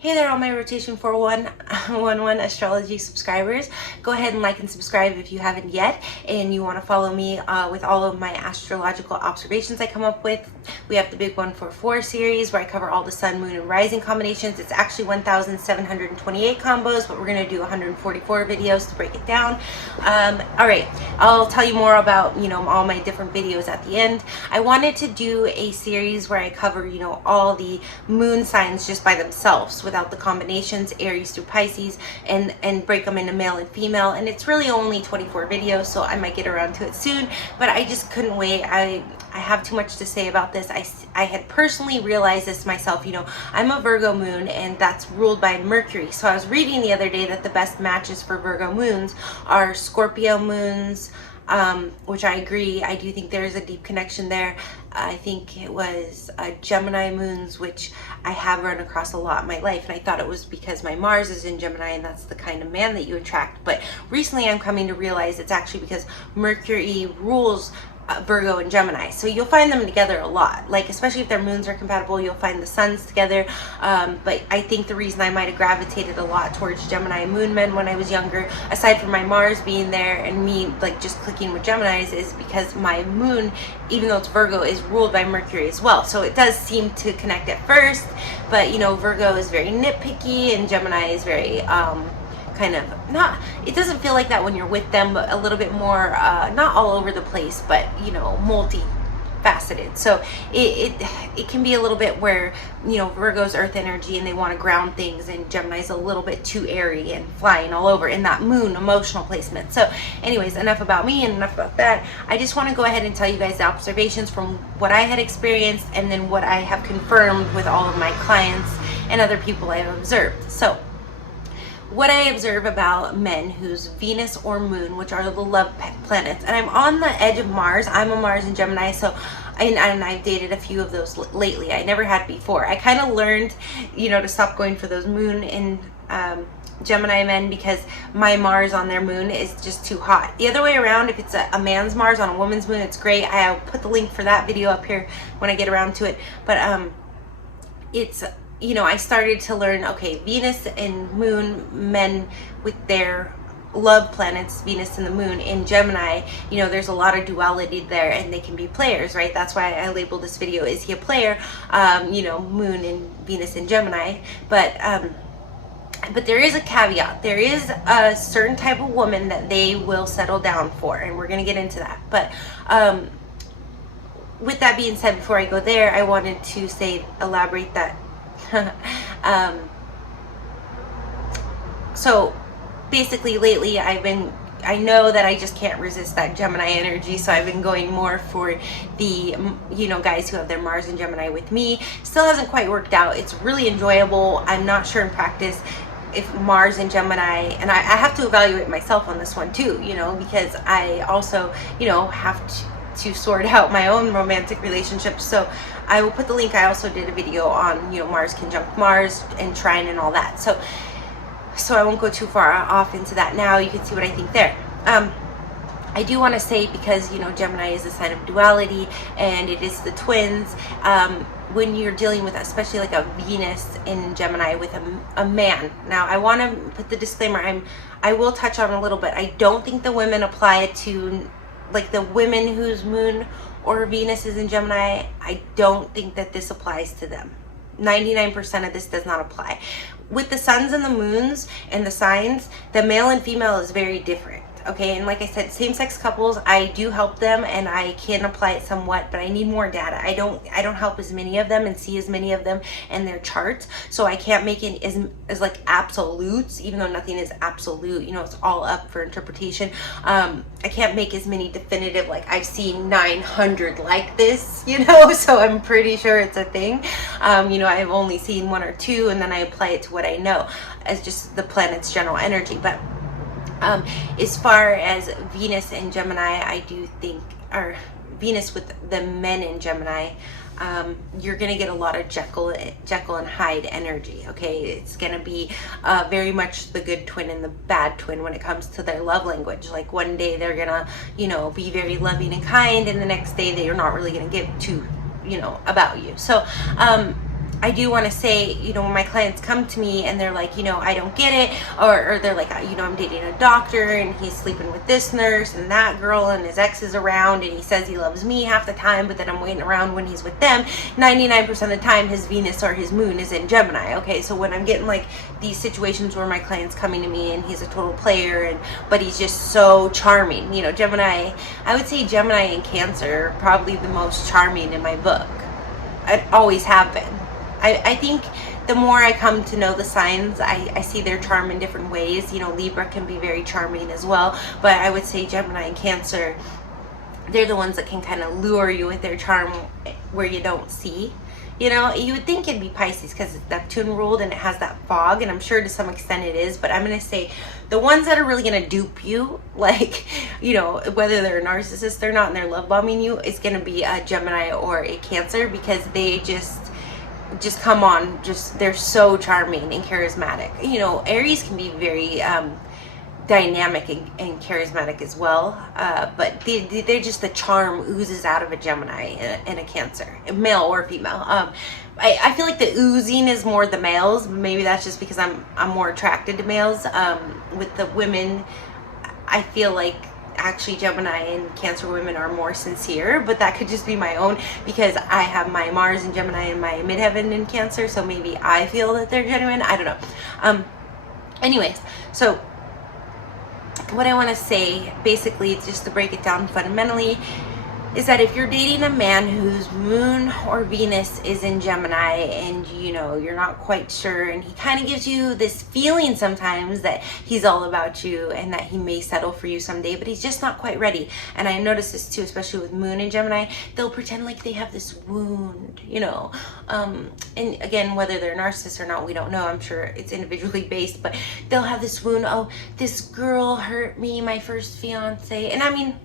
Hey there, all my Rotation 411 Astrology subscribers. Go ahead and like and subscribe if you haven't yet, and you want to follow me with all of my astrological observations I come up with. We have the Big 144 series where I cover all the sun, moon, and rising combinations. It's actually 1,728 combos, but we're going to do 144 videos to break it down. All right, I'll tell you more about, all my different videos at the end. I wanted to do a series where I cover, all the moon signs just by themselves, without the combinations, Aries through Pisces, and break them into male and female. And it's really only 24 videos, so I might get around to it soon, but I just couldn't wait. I have too much to say about this. I had personally realized this myself. I'm a Virgo moon, and that's ruled by Mercury. So I was reading the other day that the best matches for Virgo moons are Scorpio moons, which I agree. I do think there is a deep connection there. I think it was Gemini moons, which I have run across a lot in my life, and I thought it was because my Mars is in Gemini and that's the kind of man that you attract. But recently I'm coming to realize it's actually because Mercury rules Virgo and Gemini, so you'll find them together a lot, like especially if their moons are compatible, you'll find the suns together. But I think the reason I might have gravitated a lot towards Gemini moon men when I was younger, aside from my Mars being there and me like just clicking with Geminis, is because my moon, even though it's Virgo, is ruled by Mercury as well. So it does seem to connect at first, but Virgo is very nitpicky and Gemini is very kind of not, it doesn't feel like that when you're with them, but a little bit more not all over the place, but multi-faceted. So it can be a little bit where Virgo's earth energy and they want to ground things, and Gemini's a little bit too airy and flying all over in that moon emotional placement. So anyways, enough about me and enough about that. I just want to go ahead and tell you guys the observations from what I had experienced, and then what I have confirmed with all of my clients and other people I have observed. So what I observe about men whose Venus or moon, which are the love planets, and I'm on the edge of Mars. I'm a Mars in Gemini, so and I've dated a few of those lately. I never had before. I kind of learned, to stop going for those moon in Gemini men because my Mars on their moon is just too hot. The other way around, if it's a man's Mars on a woman's moon, it's great. I'll put the link for that video up here when I get around to it. But it's I started to learn, okay, Venus and moon men with their love planets, Venus and the moon in Gemini, there's a lot of duality there, and they can be players, right? That's why I labeled this video, is he a player? Moon and Venus in Gemini. But there is a caveat. There is a certain type of woman that they will settle down for, and we're going to get into that. But with that being said, before I go there, I wanted to elaborate that so basically lately I know that I just can't resist that Gemini energy, so I've been going more for the guys who have their Mars and Gemini with me. Still hasn't quite worked out. It's really enjoyable. I'm not sure in practice if Mars and Gemini, and I have to evaluate myself on this one too, because I also have to sort out my own romantic relationships. So I will put the link. I also did a video on Mars conjunct Mars and trine and all that, so I won't go too far off into that now. You can see what I think there. I do want to say, because Gemini is a sign of duality and it is the twins, when you're dealing with especially like a Venus in Gemini with a man. Now I want to put the disclaimer, I will touch on a little bit. I don't think the women apply it to, like, the women whose moon or Venus is in Gemini. I don't think that this applies to them. 99% of this does not apply. With the suns and the moons and the signs, the male and female is very different. Okay, and like I said, same-sex couples, I do help them and I can apply it somewhat, but I need more data. I don't help as many of them and see as many of them in their charts, so I can't make it as like absolutes, even though nothing is absolute. It's all up for interpretation. I can't make as many definitive, like I've seen 900 like this, so I'm pretty sure it's a thing. I've only seen one or two, and then I apply it to what I know as just the planet's general energy. But as far as Venus and Gemini, I do think, or Venus with the men in Gemini, you're going to get a lot of Jekyll and Hyde energy. Okay, it's going to be very much the good twin and the bad twin when it comes to their love language. Like one day they're going to be very loving and kind, and the next day they're not really going to give to about you. So I do want to say, when my clients come to me and they're like, I don't get it, or they're like, I'm dating a doctor and he's sleeping with this nurse and that girl and his ex is around and he says he loves me half the time, but then I'm waiting around when he's with them. 99% of the time his Venus or his moon is in Gemini. Okay, so when I'm getting like these situations where my client's coming to me and he's a total player, but he's just so charming, Gemini, I would say Gemini and Cancer are probably the most charming in my book. I always have been. I think the more I come to know the signs, I see their charm in different ways. Libra can be very charming as well, but I would say Gemini and Cancer, they're the ones that can kind of lure you with their charm where you don't see. You would think it'd be Pisces because it's Neptune ruled and it has that fog, and I'm sure to some extent it is, but I'm going to say the ones that are really going to dupe you, like, whether they're a narcissist or not and they're love bombing you, is going to be a Gemini or a Cancer, because they just come on, they're so charming and charismatic. Aries can be very dynamic and charismatic as well, but they're just, the charm oozes out of a Gemini and a Cancer, male or female. I feel like the oozing is more the males. Maybe that's just because I'm more attracted to males. With the women, I feel like actually Gemini and Cancer women are more sincere, but that could just be my own, because I have my Mars in Gemini and my midheaven in Cancer, so maybe I feel that they're genuine. I don't know. Anyways, so what I want to say, basically, just to break it down fundamentally, is that if you're dating a man whose moon or Venus is in Gemini and you're not quite sure, and he kind of gives you this feeling sometimes that he's all about you and that he may settle for you someday, but he's just not quite ready. And I notice this too, especially with moon in Gemini, they'll pretend like they have this wound, and again, whether they're narcissists or not, we don't know. I'm sure it's individually based, but they'll have this wound. Oh, this girl hurt me, my first fiance. And I mean,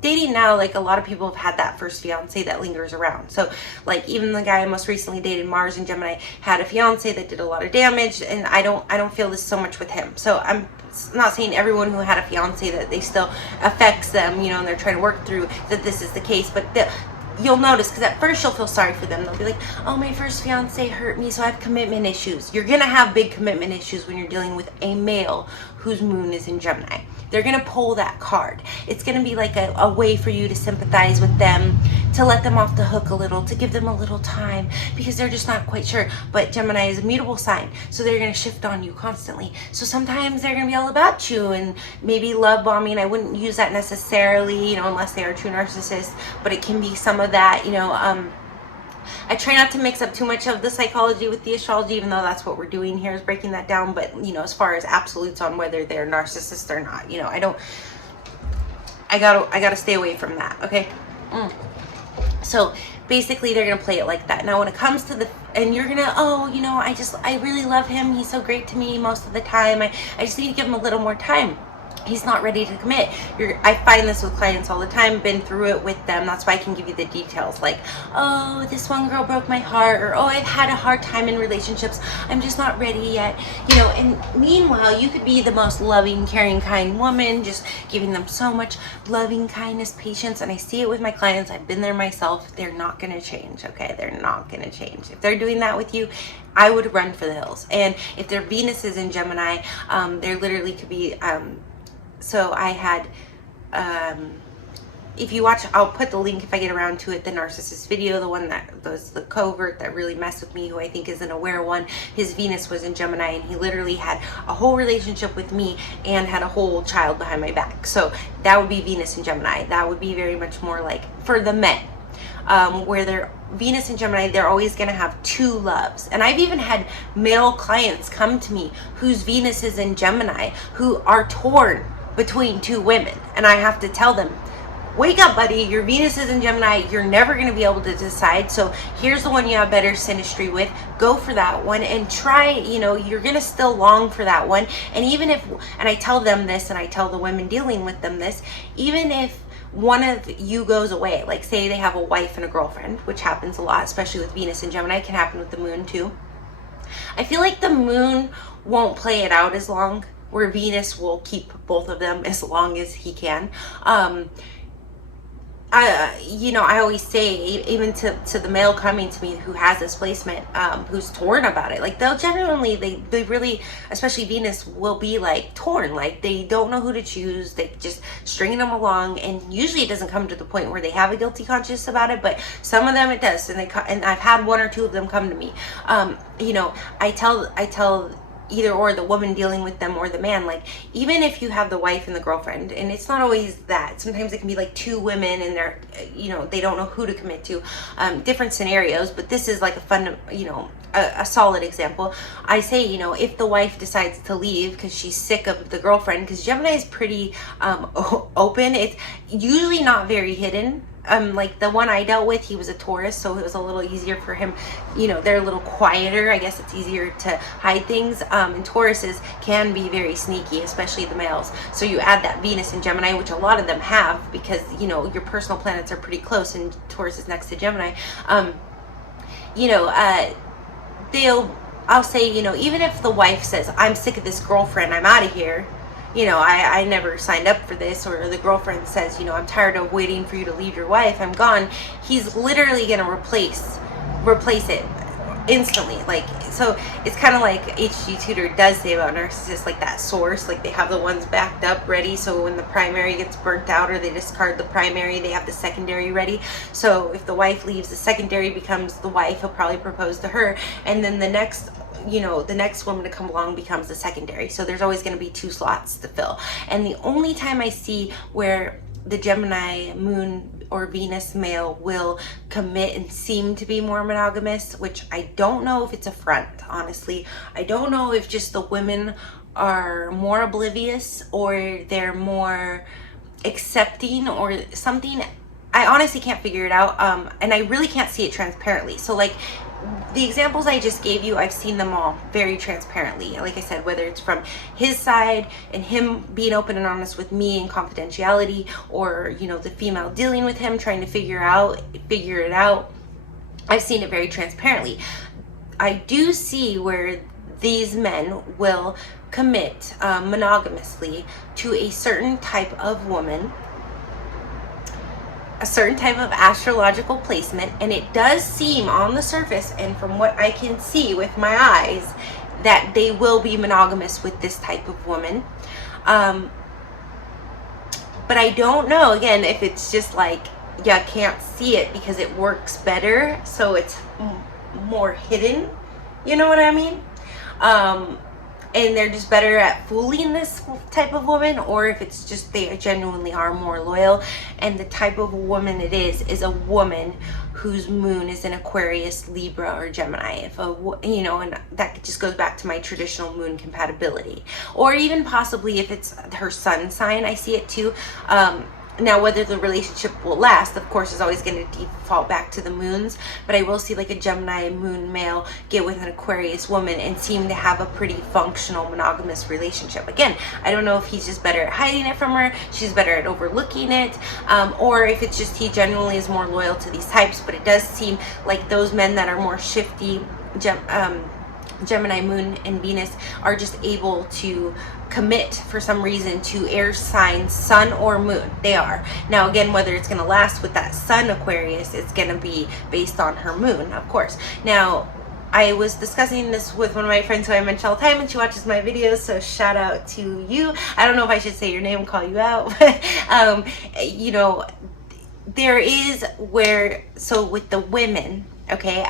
dating now, like, a lot of people have had that first fiance that lingers around. So like, even the guy I most recently dated, Mars and Gemini, had a fiance that did a lot of damage, and I don't feel this so much with him. So I'm not saying everyone who had a fiance that they still affects them, and they're trying to work through that this is the case, but you'll notice, because at first you'll feel sorry for them. They'll be like, oh, my first fiance hurt me, so I have commitment issues. You're gonna have big commitment issues when you're dealing with a male whose moon is in Gemini. They're gonna pull that card. It's gonna be like a way for you to sympathize with them, to let them off the hook a little, to give them a little time, because they're just not quite sure. But Gemini is a mutable sign, so they're gonna shift on you constantly. So sometimes they're gonna be all about you, and maybe love bombing. I wouldn't use that necessarily, unless they are true narcissists, but it can be some of that. I try not to mix up too much of the psychology with the astrology, even though that's what we're doing here, is breaking that down. But as far as absolutes on whether they're narcissists or not, I gotta stay away from that. Okay. So basically they're gonna play it like that. Now when it comes to and you're gonna, I really love him, he's so great to me most of the time, I just need to give him a little more time. He's not ready to commit. I find this with clients all the time, been through it with them. That's why I can give you the details, like, oh, this one girl broke my heart, or oh, I've had a hard time in relationships, I'm just not ready yet. And meanwhile, you could be the most loving, caring, kind woman, just giving them so much loving kindness, patience. And I see it with my clients. I've been there myself. They're not going to change. Okay, they're not going to change. If they're doing that with you, I would run for the hills. And if their Venus is in Gemini, there literally could be so I had, if you watch, I'll put the link if I get around to it, the narcissist video, the one that was the covert that really messed with me, who I think is an aware one. His Venus was in Gemini, and he literally had a whole relationship with me and had a whole child behind my back. So that would be Venus in Gemini. That would be very much more like for the men. Where they're Venus and Gemini, they're always going to have two loves. And I've even had male clients come to me whose Venus is in Gemini, who are torn between two women, and I have to tell them, wake up, buddy, your Venus is in Gemini, you're never going to be able to decide, so here's the one you have better synastry with, go for that one and try. You're going to still long for that one. And even if, and I tell them this, and I tell the women dealing with them this, even if one of you goes away, like say they have a wife and a girlfriend, which happens a lot, especially with Venus and Gemini, can happen with the moon too. I feel like the moon won't play it out as long, where Venus will keep both of them as long as he can. I always say, even to the male coming to me who has this placement, who's torn about it, like they'll genuinely, they really, especially Venus, will be like torn, like they don't know who to choose. They just stringing them along, and usually it doesn't come to the point where they have a guilty conscience about it, but some of them it does, and I've had one or two of them come to me. I tell either or the woman dealing with them or the man, like even if you have the wife and the girlfriend, and it's not always that, sometimes it can be like two women and they're they don't know who to commit to, different scenarios, but this is like a fun, a solid example. I say, if the wife decides to leave because she's sick of the girlfriend, because Gemini is pretty open, it's usually not very hidden. Like the one I dealt with, he was a Taurus, so it was a little easier for him. They're a little quieter. I guess it's easier to hide things. And Tauruses can be very sneaky, especially the males. So you add that Venus and Gemini, which a lot of them have, because, your personal planets are pretty close, and Taurus is next to Gemini. I'll say, even if the wife says, I'm sick of this girlfriend, I'm out of here, I never signed up for this, or the girlfriend says, I'm tired of waiting for you to leave your wife, I'm gone, he's literally going to replace it instantly. Like, so it's kind of like H.G. Tudor does say about narcissists, like that source, like they have the ones backed up ready, so when the primary gets burnt out or they discard the primary, they have the secondary ready. So if the wife leaves, the secondary becomes the wife, he'll probably propose to her, and then the next woman to come along becomes the secondary. So there's always going to be two slots to fill. And the only time I see where the Gemini moon or Venus male will commit and seem to be more monogamous, which I don't know if it's a front, honestly. I don't know if just the women are more oblivious or they're more accepting or something. I honestly can't figure it out, and I really can't see it transparently. So like the examples I just gave you, I've seen them all very transparently. Like I said, whether it's from his side and him being open and honest with me and confidentiality, or the female dealing with him trying to figure it out, I've seen it very transparently. I do see where these men will commit monogamously to a certain type of woman, a certain type of astrological placement, and it does seem on the surface and from what I can see with my eyes that they will be monogamous with this type of woman. But I don't know, again, if it's just like, yeah, I can't see it because it works better, so it's more hidden, you know what I mean? And they're just better at fooling this type of woman, or if it's just they genuinely are more loyal. And the type of woman it is a woman whose moon is in Aquarius, Libra, or Gemini. And that just goes back to my traditional moon compatibility. Or even possibly if it's her sun sign, I see it too. Now, whether the relationship will last, of course, is always going to default back to the moons, but I will see like a Gemini moon male get with an Aquarius woman and seem to have a pretty functional monogamous relationship. Again, I don't know if he's just better at hiding it from her, she's better at overlooking it, or if it's just he genuinely is more loyal to these types. But it does seem like those men that are more shifty, Gemini moon and Venus, are just able to commit for some reason to air signs, sun or moon. They are. Now again, whether it's going to last with that sun Aquarius, it's going to be based on her moon, of course. Now, I was discussing this with one of my friends who I mention all the time, and she watches my videos, so shout out to you. I don't know if I should say your name and call you out, but there is so with the women, okay,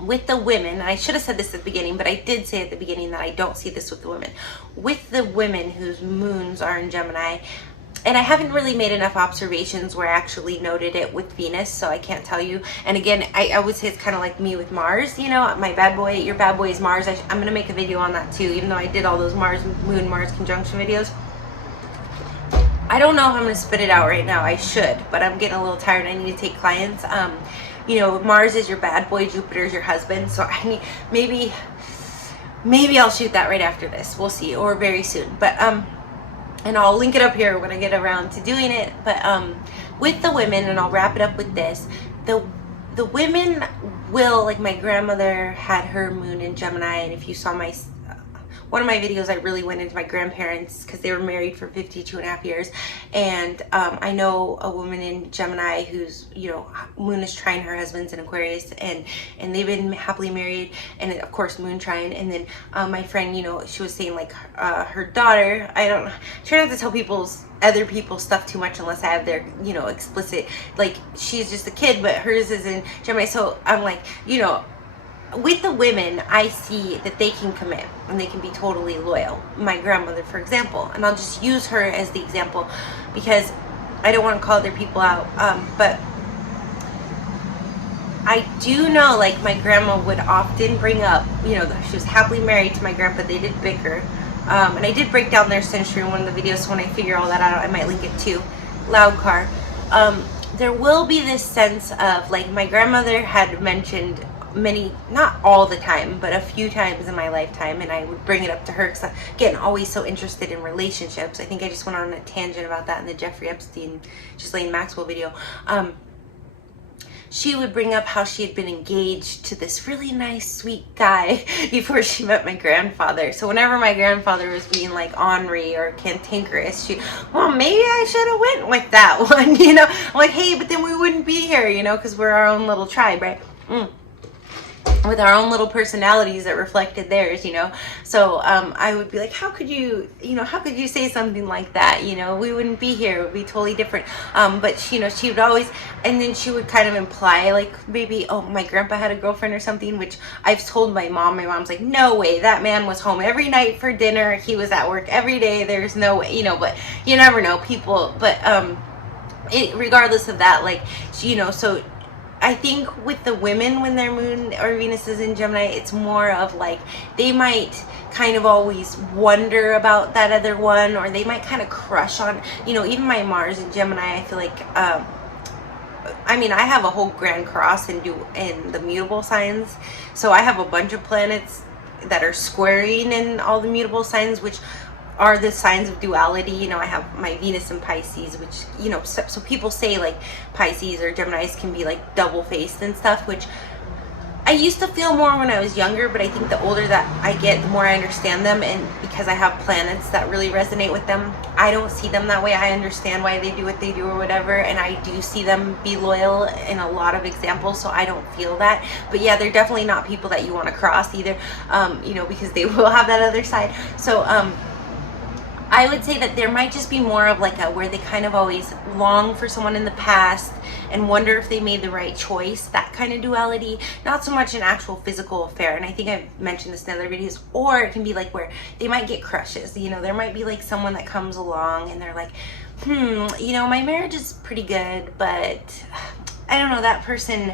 with the women, and I should have said this at the beginning, but I did say at the beginning that I don't see this with the women. With the women whose moons are in Gemini, and I haven't really made enough observations where I actually noted it with Venus, so I can't tell you. And again, I would say it's kind of like me with Mars, my bad boy, your bad boy is Mars. I'm going to make a video on that too, even though I did all those Moon Mars conjunction videos. I don't know if I'm going to spit it out right now. I should, but I'm getting a little tired. I need to take clients. Mars is your bad boy, Jupiter is your husband, so I need, maybe I'll shoot that right after this, we'll see, or very soon. But and I'll link it up here when I get around to doing it. But with the women, and I'll wrap it up with this, the women will, like my grandmother had her moon in Gemini, and if you saw one of my videos, I really went into my grandparents because they were married for 52.5 years. And I know a woman in Gemini who's, you know, moon is trine her husband's in Aquarius, and they've been happily married, and of course moon trine. And then my friend, you know, she was saying like her daughter, I don't try not to tell other people's stuff too much unless I have their, you know, explicit, like she's just a kid, but hers is in Gemini. So I'm like, you know, with the women, I see that they can commit and they can be totally loyal. My grandmother, for example, and I'll just use her as the example because I don't want to call other people out, but I do know, like, my grandma would often bring up, you know, she was happily married to my grandpa. They did bicker, and I did break down their Synastry in one of the videos, so when I figure all that out, I might link it to Loud Car. There will be this sense of, like, my grandmother had mentioned many, not all the time, but a few times in my lifetime, and I would bring it up to her because, again, always so interested in relationships. I think I just went on a tangent about that in the Jeffrey Epstein, Ghislaine Maxwell video. She would bring up how she had been engaged to this really nice, sweet guy before she met my grandfather. So whenever my grandfather was being like ornery or cantankerous, well, maybe I should have went with that one, you know? I'm like, hey, but then we wouldn't be here, you know, because we're our own little tribe, right? With our own little personalities that reflected theirs, you know. So I would be like, how could you, you know, how could you say something like that? You know, we wouldn't be here. It would be totally different. But, you know, she would always, and then she would kind of imply like maybe, oh, my grandpa had a girlfriend or something, which I've told my mom. My mom's like, no way. That man was home every night for dinner. He was at work every day. There's no way, you know, but you never know people. But regardless of that, like, you know, so I think with the women, when their moon or Venus is in Gemini, it's more of like they might kind of always wonder about that other one, or they might kind of crush on, you know, even my Mars in Gemini, I feel like, I mean, I have a whole grand cross in the mutable signs. So I have a bunch of planets that are squaring in all the mutable signs, which are the signs of duality. You know, I have my Venus in Pisces, which, you know, so people say like Pisces or Geminis can be like double-faced and stuff, which I used to feel more when I was younger, but I think the older that I get, the more I understand them, and because I have planets that really resonate with them, I don't see them that way. I understand why they do what they do or whatever, and I do see them be loyal in a lot of examples, so I don't feel that. But yeah, they're definitely not people that you want to cross either, you know, because they will have that other side. So I would say that there might just be more of like where they kind of always long for someone in the past and wonder if they made the right choice, that kind of duality, not so much an actual physical affair. And I think I've mentioned this in other videos. Or it can be like where they might get crushes, you know, there might be like someone that comes along and they're like, you know, my marriage is pretty good, but I don't know, that person,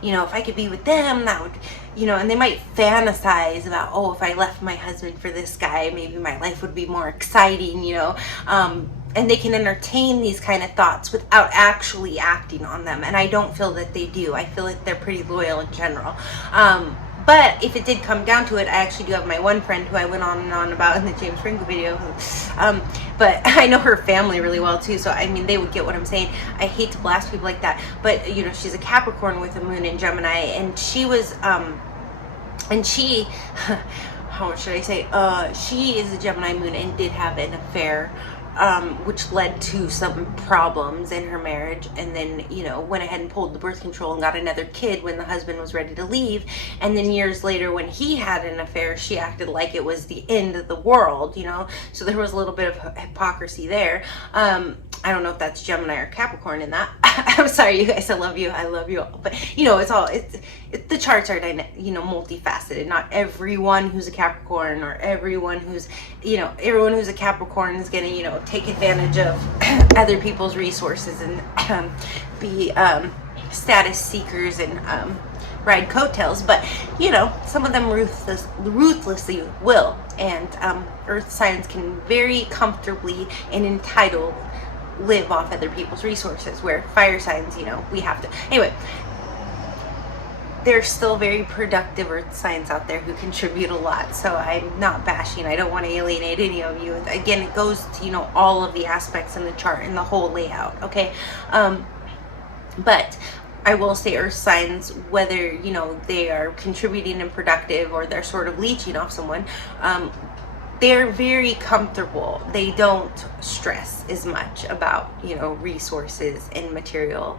you know, if I could be with them, that would, you know, and they might fantasize about, oh, if I left my husband for this guy, maybe my life would be more exciting, you know, and they can entertain these kind of thoughts without actually acting on them. And I don't feel that they do. I feel like they're pretty loyal in general. But if it did come down to it, I actually do have my one friend who I went on and on about in the James Franco video. But I know her family really well too, so I mean, they would get what I'm saying. I hate to blast people like that, but you know, she's a Capricorn with a moon in Gemini, and she was, and she, how should I say, she is a Gemini moon and did have an affair, which led to some problems in her marriage, and then, you know, went ahead and pulled the birth control and got another kid when the husband was ready to leave. And then years later, when he had an affair, she acted like it was the end of the world, you know, so there was a little bit of hypocrisy there. I don't know if that's Gemini or Capricorn in that. I'm sorry, you guys, I love you all, but you know, the charts are, you know, multifaceted. Not everyone who's a Capricorn or everyone who's, you know, everyone who's a Capricorn is gonna, you know, take advantage of other people's resources and be status seekers and ride coattails. But you know, some of them ruthlessly will, and earth signs can very comfortably and entitled live off other people's resources, where fire signs, you know, we have to. Anyway, there's still very productive earth signs out there who contribute a lot, so I'm not bashing. I don't want to alienate any of you. Again, it goes to, you know, all of the aspects in the chart and the whole layout, okay? But I will say earth signs, whether, you know, they are contributing and productive or they're sort of leeching off someone, they're very comfortable. They don't stress as much about, you know, resources and material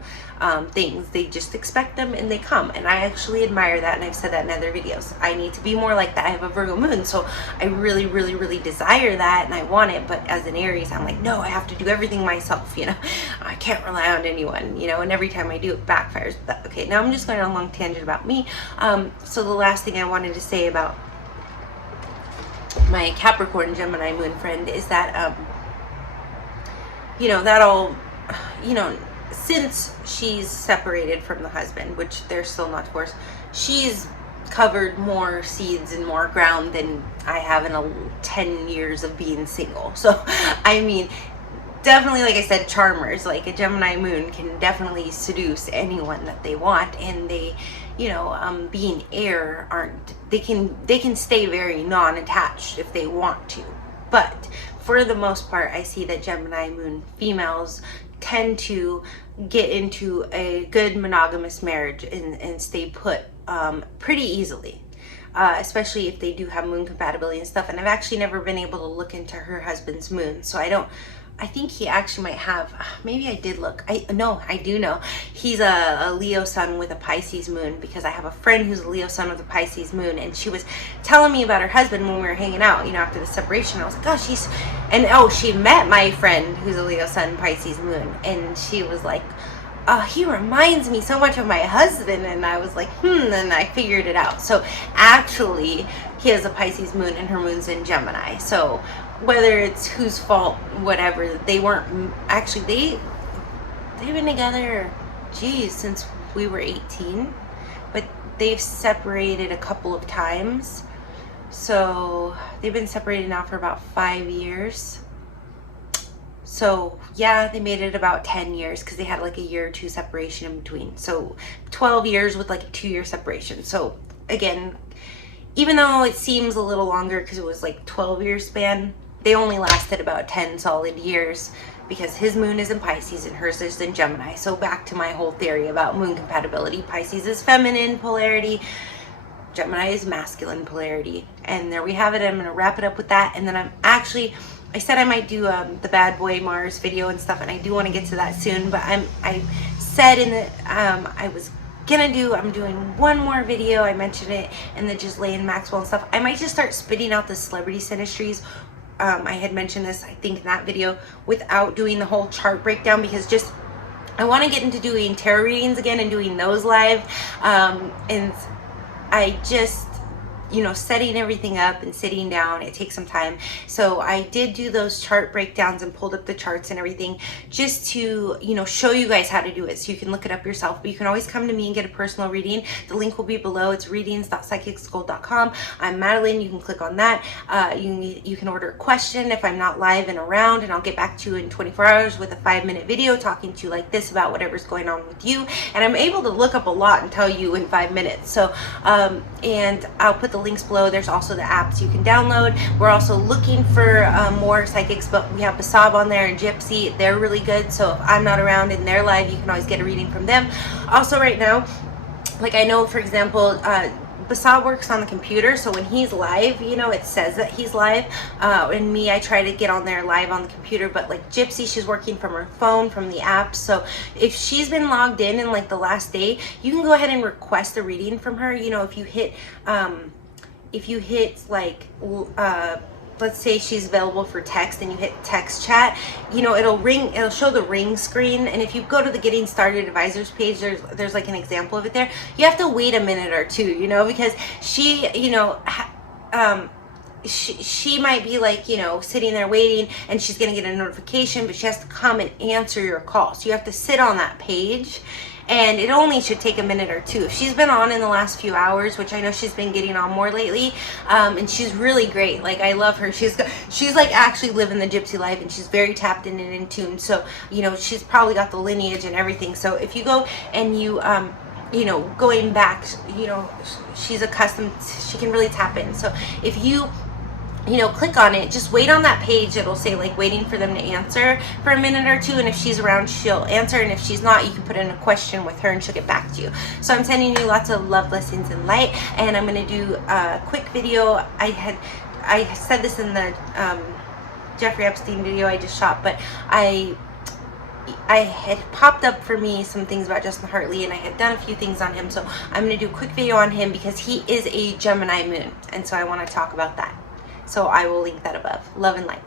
things. They just expect them and they come. And I actually admire that, and I've said that in other videos. I need to be more like that. I have a Virgo moon, so I really, really, really desire that and I want it. But as an Aries, I'm like, no, I have to do everything myself, you know. I can't rely on anyone, you know, and every time I do, it backfires. But, okay, now I'm just going on a long tangent about me. So the last thing I wanted to say about my Capricorn Gemini moon friend is that you know, that'll, you know, since she's separated from the husband, which they're still not divorced, she's covered more seeds and more ground than I have in 10 years of being single. So I mean, definitely, like I said, charmers. Like a Gemini moon can definitely seduce anyone that they want, and they, you know, being air, they can stay very non-attached if they want to. But for the most part, I see that Gemini moon females tend to get into a good monogamous marriage and stay put pretty easily. Especially if they do have moon compatibility and stuff. And I've actually never been able to look into her husband's moon, so I think he actually might have, maybe I did look, I do know. He's a Leo sun with a Pisces moon, because I have a friend who's a Leo sun with a Pisces moon, and she was telling me about her husband when we were hanging out, you know, after the separation. I was like, oh, she met my friend who's a Leo sun, Pisces moon, and she was like, he reminds me so much of my husband. And I was like, and I figured it out. So actually, he has a Pisces moon and her moon's in Gemini. So whether it's whose fault, whatever, they weren't actually, they've been together, geez, since we were 18, but they've separated a couple of times. So they've been separated now for about 5 years. So yeah, they made it about 10 years because they had like a year or two separation in between. So 12 years with like a 2-year separation. So again, even though it seems a little longer because it was like 12-year span, they only lasted about 10 solid years because his moon is in Pisces and hers is in Gemini. So back to my whole theory about moon compatibility. Pisces is feminine polarity, Gemini is masculine polarity. And there we have it. I'm going to wrap it up with that. And then I said I might do the bad boy Mars video and stuff, and I do want to get to that soon. But I said in the I'm doing one more video. I mentioned it, and then just laying Maxwell and stuff. I might just start spitting out the celebrity synastries. I had mentioned this, I think, in that video, without doing the whole chart breakdown, because I want to get into doing tarot readings again and doing those live. And I just, you know, setting everything up and sitting down, it takes some time. So I did do those chart breakdowns and pulled up the charts and everything just to, you know, show you guys how to do it so you can look it up yourself. But you can always come to me and get a personal reading. The link will be below. It's readings.psychicsgold.com. I'm Madeline. You can click on that. You can order a question if I'm not live and around, and I'll get back to you in 24 hours with a 5-minute video talking to you like this about whatever's going on with you. And I'm able to look up a lot and tell you in 5 minutes. So, and I'll put the links below. There's also the apps you can download. We're also looking for more psychics, but we have Basab on there and Gypsy. They're really good. So if I'm not around and they're live, you can always get a reading from them. Also right now, like I know, for example, Basab works on the computer, so when he's live, you know, it says that he's live. And me, I try to get on there live on the computer, but like Gypsy, she's working from her phone, from the app. So if she's been logged in like the last day, you can go ahead and request a reading from her. You know, if you hit like let's say she's available for text and you hit text chat, you know, it'll show the ring screen. And if you go to the Getting Started Advisors page, there's like an example of it there. You have to wait a minute or two, you know, because she, you know, she might be like, you know, sitting there waiting, and she's going to get a notification, but she has to come and answer your call. So you have to sit on that page, and it only should take a minute or two. She's been on in the last few hours, which I know she's been getting on more lately, and she's really great. Like, I love her. She's like actually living the Gypsy life, and she's very tapped in and in tune. So, you know, she's probably got the lineage and everything. So if you go and you know, going back, you know, she's accustomed, she can really tap in. So if you click on it. Just wait on that page. It'll say like waiting for them to answer for a minute or two, and if she's around, she'll answer, and if she's not, you can put in a question with her and she'll get back to you. So I'm sending you lots of love, blessings, and light, and I'm going to do a quick video. I said this in the Jeffrey Epstein video I just shot, but I had popped up for me some things about Justin Hartley, and I had done a few things on him, so I'm going to do a quick video on him because he is a Gemini moon, and so I want to talk about that. So I will link that above. Love and light.